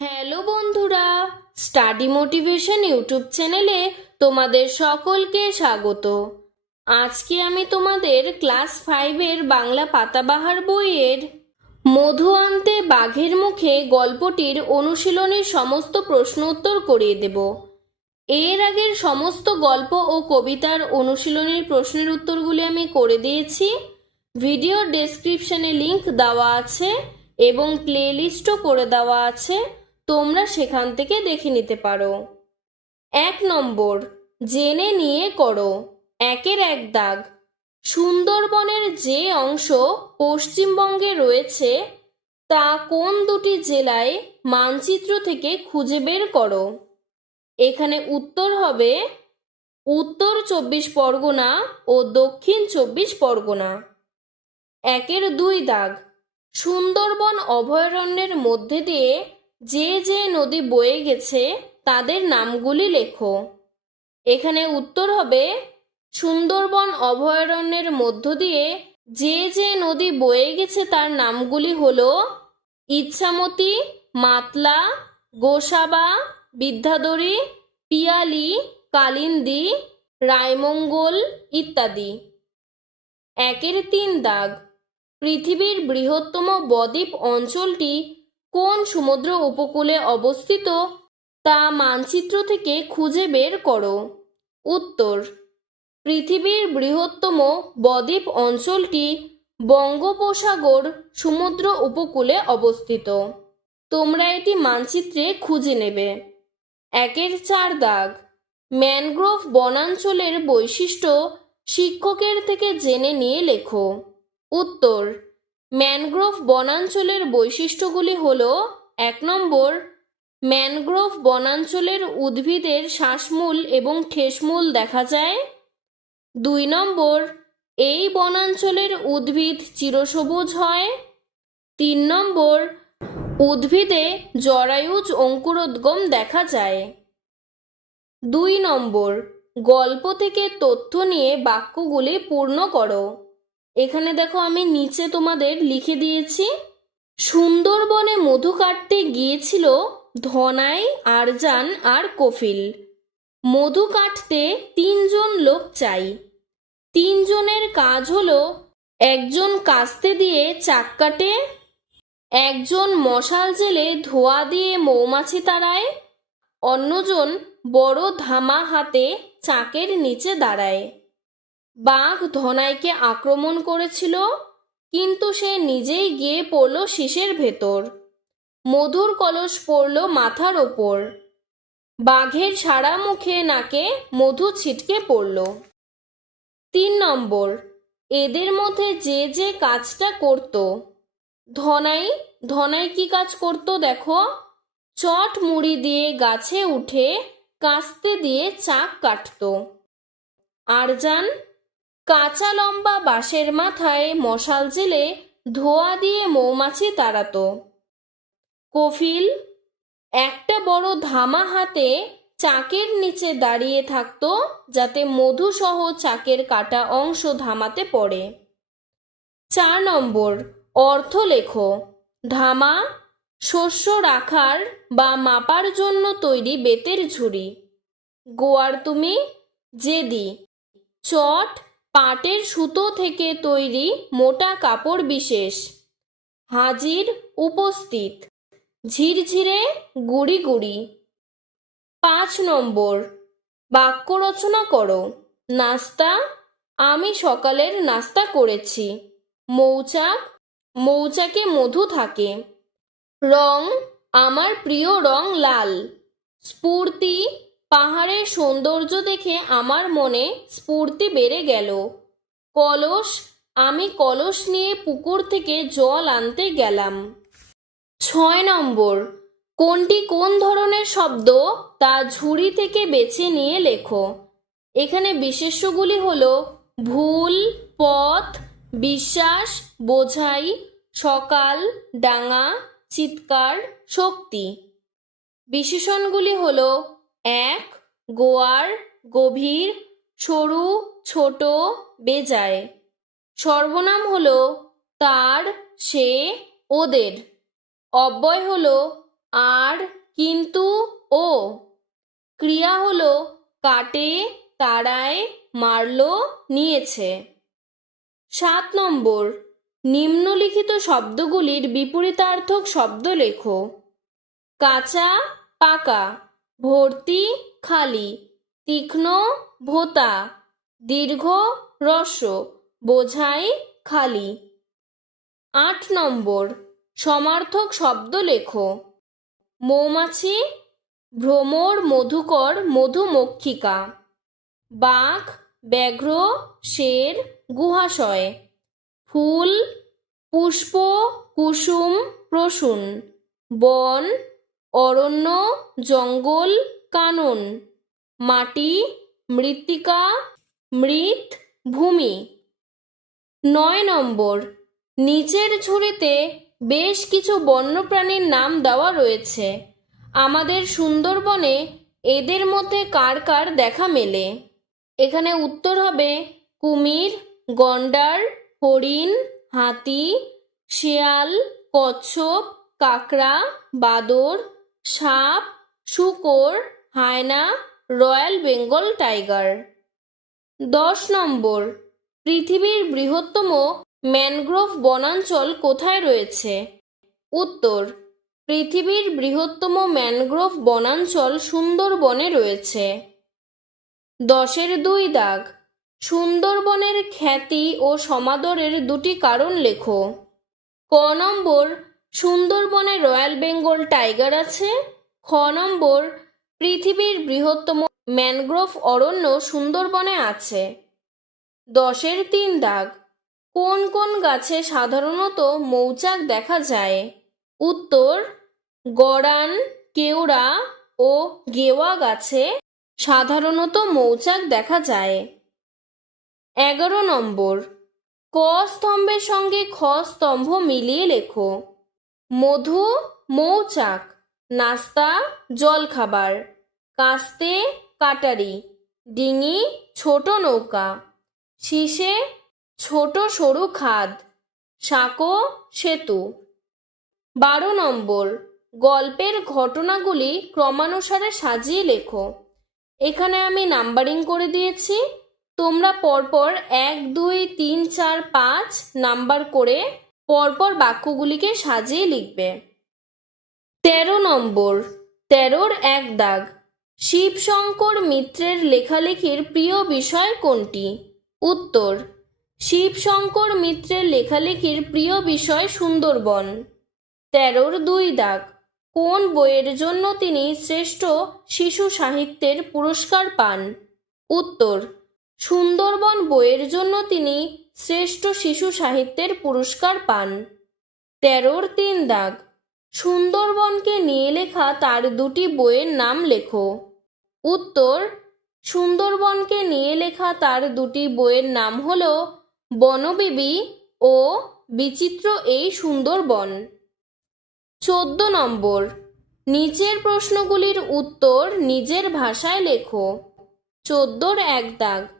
Hello বন্ধুরা, study motivation YouTube চ্যানেলে তোমাদের সকলকে স্বাগত। আজকে আমি তোমাদের ক্লাস ফাইভের বাংলা পাতাবাহার বইয়ের মধু আনতে বাঘের মুখে গল্পটির অনুশীলনের সমস্ত প্রশ্ন উত্তর করিয়ে দেব। এর আগের সমস্ত গল্প ও কবিতার অনুশীলনের প্রশ্নের উত্তরগুলি আমি করে দিয়েছি। ভিডিও ডেসক্রিপশনে লিংক দেওয়া আছে এবং প্লেলিস্টও করে দেওয়া আছে। তোমরা সেখান থেকে দেখে নিতে পারো। এক নম্বর, জেনে নিয়ে করো। একের এক দাগ। সুন্দরবনের যে অংশ পশ্চিমবঙ্গে রয়েছে, তা কোন দুটি জেলায় মানচিত্র থেকে খুঁজে বের করো? এখানে উত্তর হবে উত্তর চব্বিশ পরগনা ও দক্ষিণ চব্বিশ পরগনা। একের দুই দাগ। সুন্দরবন অভয়ারণ্যের মধ্যে দিয়ে যে যে নদী বয়ে গেছে, তাদের নামগুলি লেখো। এখানে উত্তর হবে, সুন্দরবন অভয়ারণ্যের মধ্য দিয়ে যে যে নদী বয়ে গেছে, তার নামগুলি হল ইচ্ছামতি, মাতলা, গোসাবা বিদ্যাধরী পিয়ালি, কালিন্দী, রায়মঙ্গল ইত্যাদি। একের তিন দাগ। পৃথিবীর বৃহত্তম বদ্বীপ অঞ্চলটি কোন সমুদ্র উপকূলে অবস্থিত তা মানচিত্র থেকে খুঁজে বের করো। উত্তর, পৃথিবীর বৃহত্তম বদ্বীপ অঞ্চলটি বঙ্গোপসাগর সমুদ্র উপকূলে অবস্থিত। তোমরা এটি মানচিত্রে খুঁজে নেবে। একের চার দাগ, ম্যানগ্রোভ বনাঞ্চলের বৈশিষ্ট্য শিক্ষকের থেকে জেনে নিয়ে লেখো। উত্তর ম্যানগ্রোভ বনাঞ্চলের বৈশিষ্ট্যগুলি হল, এক নম্বর, ম্যানগ্রোভ বনাঞ্চলের উদ্ভিদের শ্বাসমূল এবং ঠেসমূল দেখা যায়। দুই নম্বর, এই বনাঞ্চলের উদ্ভিদ চিরসবুজ হয়। তিন নম্বর, উদ্ভিদে জরায়ুজ অঙ্কুরোদ্গম দেখা যায়। দুই নম্বর, গল্প থেকে তথ্য নিয়ে বাক্যগুলি পূর্ণ করো। এখানে দেখো আমি নিচে তোমাদের লিখে দিয়েছি, সুন্দরবনে মধু কাটতে গিয়েছিল ধনাই, আরজান আর কফিল। মধু কাটতে তিনজন লোক চাই। তিনজনের কাজ হলো একজন কাস্তে দিয়ে চাক কাটে, একজন মশাল জেলে ধোয়া দিয়ে মৌমাছি তাড়ায়, অন্যজন বড় ধামা হাতে চাকের নিচে দাঁড়ায়। বাঘ ধনাইকে আক্রমণ করেছিল, কিন্তু সে নিজেই গিয়ে পড়ল শীষের ভেতর। মধুর কলস পড়ল মাথার ওপর। বাঘের সারা মুখে নাকে মধু ছিটকে পড়ল। তিন নম্বর, এদের মধ্যে যে যে কাজটা করত। ধনাই ধনাই কি কাজ করত দেখো? চট মুড়ি দিয়ে গাছে উঠে কাস্তে দিয়ে চাক কাটত। আরজান কাঁচা লম্বা বাঁশের মাথায় মশাল জেলে ধোয়া দিয়ে মৌমাছি তাড়াত। কফিল, একটা বড় ধামা হাতে চাকের নিচে দাঁড়িয়ে থাকতো যাতে মধুসহ চাকের কাটা অংশ ধামাতে পড়ে। চার নম্বর, অর্থ লেখো। ধামা, শস্য রাখার বা মাপার জন্য তৈরি বেতের ঝুড়ি। গোয়ার তুমি, জেদি। চট পাটের সুতো থেকে তৈরি মোটা কাপড় বিশেষ। হাজির উপস্থিত। ঝিরঝিরে গুড়ি গুড়ি। পাঁচ নম্বর। বাক্য রচনা করো। নাস্তা। আমি সকালের নাস্তা করেছি। মৌচাক। মৌচাকে মধু থাকে। রং। আমার প্রিয় রং লাল। স্ফূর্তি। পাহাড়ের সৌন্দর্য দেখে আমার মনে স্ফূর্তি বেড়ে গেল। কলস, আমি কলস নিয়ে পুকুর থেকে জল আনতে গেলাম। ছয় নম্বর, কোনটি কোন ধরনের শব্দ তা ঝুড়ি থেকে বেছে নিয়ে লেখো। এখানে বিশেষ্যগুলি হল ভুল, পথ, বিশ্বাস, বোঝাই, সকাল, ডাঙা, চিৎকার, শক্তি। বিশেষণগুলি হলো এক, গোয়ার, গভীর, সরু, ছোট, বেজায়। সর্বনাম হল তার, সে, ওদের। অব্যয় হল আর, কিন্তু, ও। ক্রিয়া হলো কাটে তারায় মারলো, নিয়েছে। সাত নম্বর, নিম্নলিখিত শব্দগুলির বিপরীতার্থক শব্দ লেখো কাঁচা, পাকা। ভর্তি খালি, তীক্ষ্ণ ভোতা, দীর্ঘ রস্য, বোঝাই খালি। আট নম্বর, সমার্থক শব্দ লেখো। মৌমাছি, ভ্রমর মধুকর মধুমক্ষিকা। বাঘ, ব্যাঘ্র, শের, গুহাশয়। ফুল, পুষ্প, কুসুম, প্রসূন। বন অরণ্য, জঙ্গল, কানন। মাটি, মৃত্তিকা, মৃত ভূমি। নয় নম্বর, নিচের ঝুড়িতে বেশ কিছু বন্যপ্রাণীর নাম দেওয়া রয়েছে। আমাদের সুন্দরবনে এদের মধ্যে কার কার দেখা মেলে? এখানে উত্তর হবে কুমির, গন্ডার, হরিণ, হাতি, শেয়াল, কচ্ছপ, কাকড়া, বাদর সাপ, শূকর, হায়না, রয়্যাল বেঙ্গল টাইগার। দশ নম্বর, পৃথিবীর বৃহত্তম ম্যানগ্রোভ বনাঞ্চল কোথায় রয়েছে? উত্তর, পৃথিবীর বৃহত্তম ম্যানগ্রোভ বনাঞ্চল সুন্দরবনে রয়েছে। দশের দুই দাগ, সুন্দরবনের খ্যাতি ও সমাদরের দুটি কারণ লেখো। ক নম্বর সুন্দরবনে রয়্যাল বেঙ্গল টাইগার আছে, খ নম্বর, পৃথিবীর বৃহত্তম ম্যানগ্রোভ অরণ্য সুন্দরবনে আছে। দশের তিন দাগ, কোন কোন গাছে সাধারণত মৌচাক দেখা যায়? উত্তর, গড়ান, কেওড়া ও গেওয়া গাছে সাধারণত মৌচাক দেখা যায়। এগারো নম্বর, ক স্তম্ভের সঙ্গে খ স্তম্ভ মিলিয়ে লেখো। মধু, মৌচাক, নাস্তা, জলখাবার, কাস্তে, কাটারি, ডিঙি, ছোট নৌকা, শীষে, ছোট সরু খাদ, সাঁকো, সেতু। বারো নম্বর, গল্পের ঘটনাগুলি ক্রমানুসারে সাজিয়ে লেখো। এখানে আমি নাম্বারিং করে দিয়েছি। তোমরা পরপর এক, দুই, তিন, চার, পাঁচ নাম্বার করে পরপর বাক্যগুলিকে সাজিয়ে লিখবে। তেরো নম্বর, তেরোর এক দাগ। শিবশঙ্কর মিত্রের লেখালেখির প্রিয় বিষয় কোনটি? উত্তর, শিবশঙ্কর মিত্রের লেখালেখির প্রিয় বিষয় সুন্দরবন। তেরোর দুই দাগ। কোন বইয়ের জন্য তিনি শ্রেষ্ঠ শিশু সাহিত্যের পুরস্কার পান? উত্তর সুন্দরবন বইয়ের জন্য তিনি শ্রেষ্ঠ শিশু সাহিত্যের পুরস্কার পান। তেরোর তিন দাগ। সুন্দরবনকে নিয়ে লেখা তার দুটি বইয়ের নাম লেখো। উত্তর, সুন্দরবনকে নিয়ে লেখা তার দুটি বইয়ের নাম হল বনবিবি ও বিচিত্র এই সুন্দরবন। চোদ্দ নম্বর। নিচের প্রশ্নগুলির উত্তর নিজের ভাষায় লেখো। চোদ্দোর এক দাগ।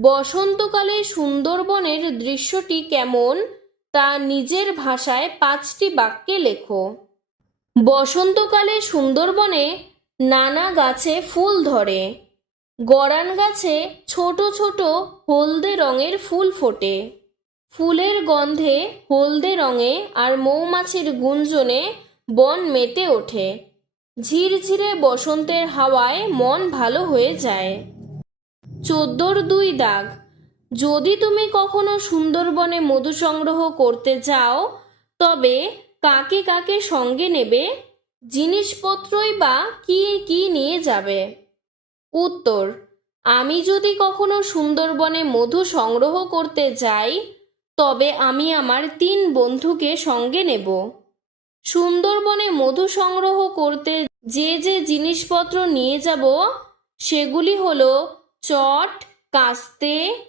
বসন্তকালে সুন্দরবনের দৃশ্যটি কেমন, তা নিজের ভাষায় পাঁচটি বাক্যে লেখো। বসন্তকালে সুন্দরবনে নানা গাছে ফুল ধরে। গরান গাছে ছোট ছোট হলদে রঙের ফুল ফোটে। ফুলের গন্ধে হলদে রঙে আর মৌমাছির গুঞ্জনে বন মেতে ওঠে। ঝিরঝিরে বসন্তের হাওয়ায় মন ভালো হয়ে যায়। চোদ্দোর দুই দাগ। যদি তুমি কখনো সুন্দরবনে মধু সংগ্রহ করতে চাও, তবে কাকে কাকে সঙ্গে নেবে, জিনিসপত্রই বা কি কি নিয়ে যাবে? উত্তর, আমি যদি কখনো সুন্দরবনে মধু সংগ্রহ করতে যাই, তবে আমি আমার তিন বন্ধুকে সঙ্গে নেব। সুন্দরবনে মধু সংগ্রহ করতে যে যে জিনিসপত্র নিয়ে যাব, সেগুলি হলো চট, কাস্তে,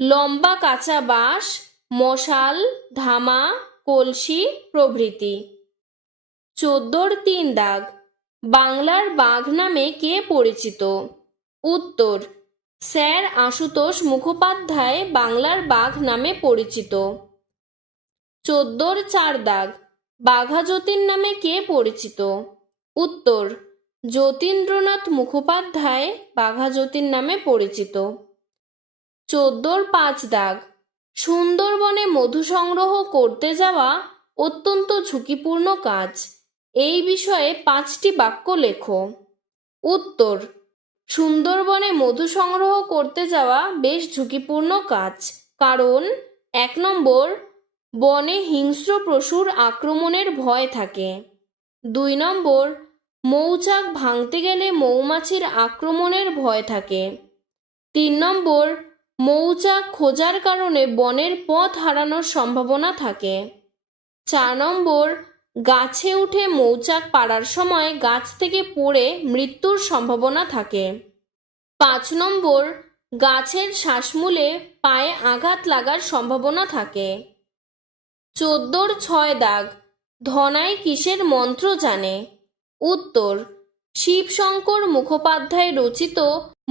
লম্বা কাঁচা বাঁশ, মশাল, ধামা, কলসি প্রভৃতি। চোদ্দোর তিন দাগ। বাংলার বাঘ নামে কে পরিচিত? উত্তর, স্যার আশুতোষ মুখোপাধ্যায় বাংলার বাঘ নামে পরিচিত। চোদ্দোর চার দাগ। বাঘা যতীন নামে কে পরিচিত? উত্তর যতীন্দ্রনাথ মুখোপাধ্যায় বাঘা যতীন নামে পরিচিত। চোদ্দোর পাঁচ দাগ। সুন্দরবনে মধু সংগ্রহ করতে যাওয়া অত্যন্ত ঝুঁকিপূর্ণ কাজ। এই বিষয়ে পাঁচটি বাক্য লেখো। উত্তর। সুন্দরবনে মধু সংগ্রহ করতে যাওয়া বেশ ঝুঁকিপূর্ণ কাজ। কারণ, এক নম্বর, বনে হিংস্র পশুর আক্রমণের ভয় থাকে। দুই নম্বর মৌচাক ভাঙতে গেলে মৌমাছির আক্রমণের ভয় থাকে। তিন নম্বর, মৌচাক খোঁজার কারণে বনের পথ হারানোর সম্ভাবনা থাকে। চার নম্বর, গাছে উঠে মৌচাক পাড়ার সময় গাছ থেকে পড়ে মৃত্যুর সম্ভাবনা থাকে। পাঁচ নম্বর, গাছের শ্বাসমূলে পায়ে আঘাত লাগার সম্ভাবনা থাকে। চোদ্দোর ছয় দাগ ধনাই কিসের মন্ত্র জানে? উত্তর, শিবশঙ্কর মুখোপাধ্যায় রচিত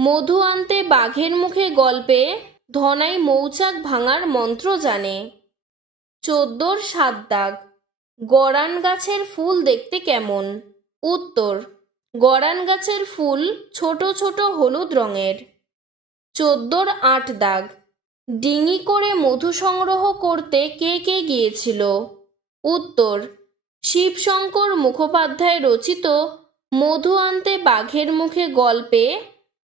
মধু আনতে বাঘের মুখে গল্পে ধনাই মৌচাক ভাঙার মন্ত্র জানে। চোদ্দোর সাত দাগ, গরান গাছের ফুল দেখতে কেমন? উত্তর, গরান গাছের ফুল ছোট ছোট হলুদ রঙের। চোদ্দোর আট দাগ, ডিঙি করে মধু সংগ্রহ করতে কে কে গিয়েছিল? উত্তর শিবশঙ্কর মুখোপাধ্যায় রচিত মধু আনতে বাঘের মুখে গল্পে,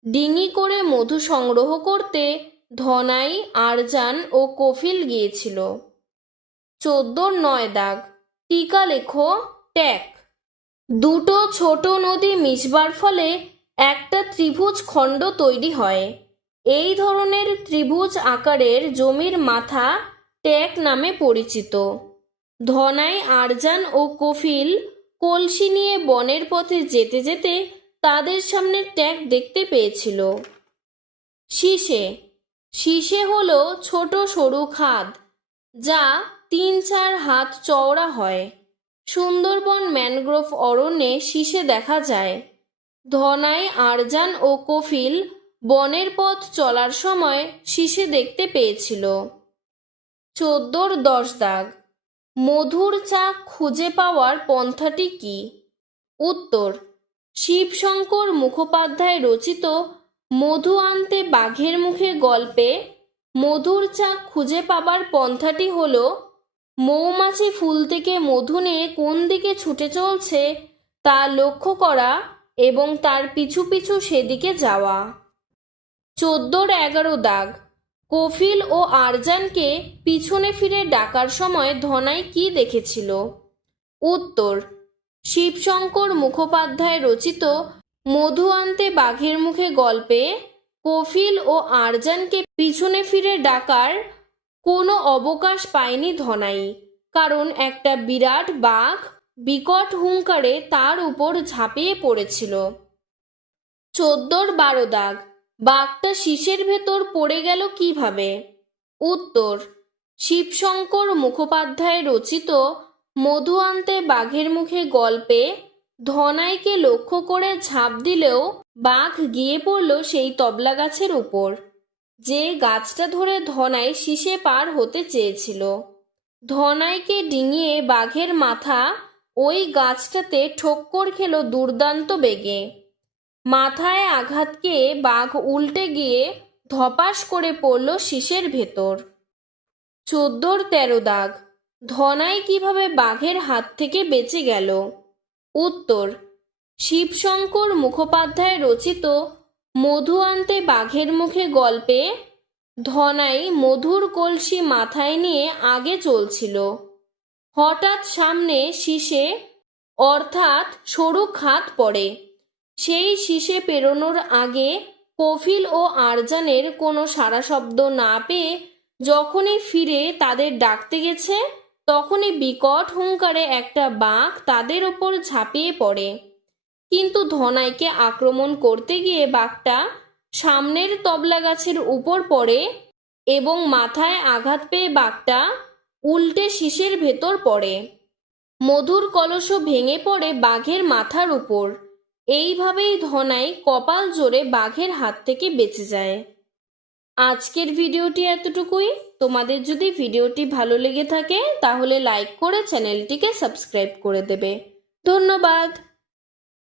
ডিঙি করে মধু সংগ্রহ করতে ধনাই, আরজান ও কফিল গিয়েছিল। চোদ্দোর নয় দাগ, টিকা লেখো, ট্যাক। দুটো ছোট নদী মিশবার ফলে একটা ত্রিভুজ খণ্ড তৈরি হয়। এই ধরনের ত্রিভুজ আকারের জমির মাথা ট্যাক নামে পরিচিত। ধনাই, আরজান ও কফিল কলসি নিয়ে বনের পথে যেতে যেতে তাদের সামনে ট্যাগ দেখতে পেয়েছিল। শীষে শীষে হলো ছোট সরু খাদ, যা তিন চার হাত চওড়া হয়। সুন্দরবন ম্যানগ্রোভ অরণ্যে শীষে দেখা যায়। ধনাই, আরজান ও কফিল বনের পথ চলার সময় শীষে দেখতে পেয়েছিল। চোদ্দোর দশ দাগ মধুর চা খুঁজে পাওয়ার পন্থাটি কি? উত্তর, শিবশঙ্কর মুখোপাধ্যায় রচিত মধু আনতে বাঘের মুখে গল্পে মধুর চা খুঁজে পাবার পন্থাটি হল, মৌমাছি ফুল থেকে মধু নিয়ে কোন দিকে ছুটে চলছে তা লক্ষ্য করা এবং তার পিছু পিছু সেদিকে যাওয়া। চোদ্দোর এগারো দাগ কফিল ও আরজানকে পিছনে ফিরে ডাকার সময় ধনাই কি দেখেছিল? উত্তর, শিবশঙ্কর মুখোপাধ্যায় রচিত মধু আনতে বাঘের মুখে গল্পে কফিল ও আরজানকে পিছনে ফিরে ডাকার কোনো অবকাশ পায়নি ধনাই, কারণ একটা বিরাট বাঘ বিকট হুঙ্কারে তার উপর ঝাঁপিয়ে পড়েছিল। চোদ্দোর বারো দাগ বাঘটা শীষের ভেতর পড়ে গেল কীভাবে? উত্তর, শিবশঙ্কর মুখোপাধ্যায় রচিত মধু আনতে বাঘের মুখে গল্পে ধনাইকে লক্ষ্য করে ঝাঁপ দিলেও বাঘ গিয়ে পড়ল সেই তবলা গাছের উপর, যে গাছটা ধরে ধনাই শীষে পার হতে চেয়েছিল। ধনাইকে ডিঙিয়ে বাঘের মাথা ওই গাছটাতে ঠোক্কর খেলো দুর্দান্ত বেগে। মাথায় আঘাত খেয়ে বাঘ উল্টে গিয়ে ধপাস করে পড়ল শীষের ভেতর। চোদ্দোর তেরো দাগ। ধনাই কীভাবে বাঘের হাত থেকে বেঁচে গেল? উত্তর, শিবশঙ্কর মুখোপাধ্যায় রচিত মধু আনতে বাঘের মুখে গল্পে ধনাই মধুর কলসি মাথায় নিয়ে আগে চলছিল। হঠাৎ সামনে শীষে অর্থাৎ সরু খাত পড়ে। সেই শীষে পেরোনোর আগে কফিল ও আরজানের কোনো সারা শব্দ না পেয়ে যখনই ফিরে তাদের ডাকতে গেছে, তখনই বিকট হুঙ্কারে একটা বাঘ তাদের ওপর ঝাঁপিয়ে পড়ে। কিন্তু ধনাইকে আক্রমণ করতে গিয়ে বাঘটা সামনের তবলা গাছের উপর পড়ে এবং মাথায় আঘাত পেয়ে বাঘটা উল্টে শীষের ভেতর পড়ে। মধুর কলস ভেঙে পড়ে বাঘের মাথার উপর। এইভাবেই ধনাই কপাল জোরে বাঘের হাত থেকে বেঁচে যায়। আজকের ভিডিওটি এতটুকুই। তোমাদের যদি ভিডিওটি ভালো লেগে থাকে, তাহলে লাইক করে চ্যানেলটিকে সাবস্ক্রাইব করে দেবে। ধন্যবাদ।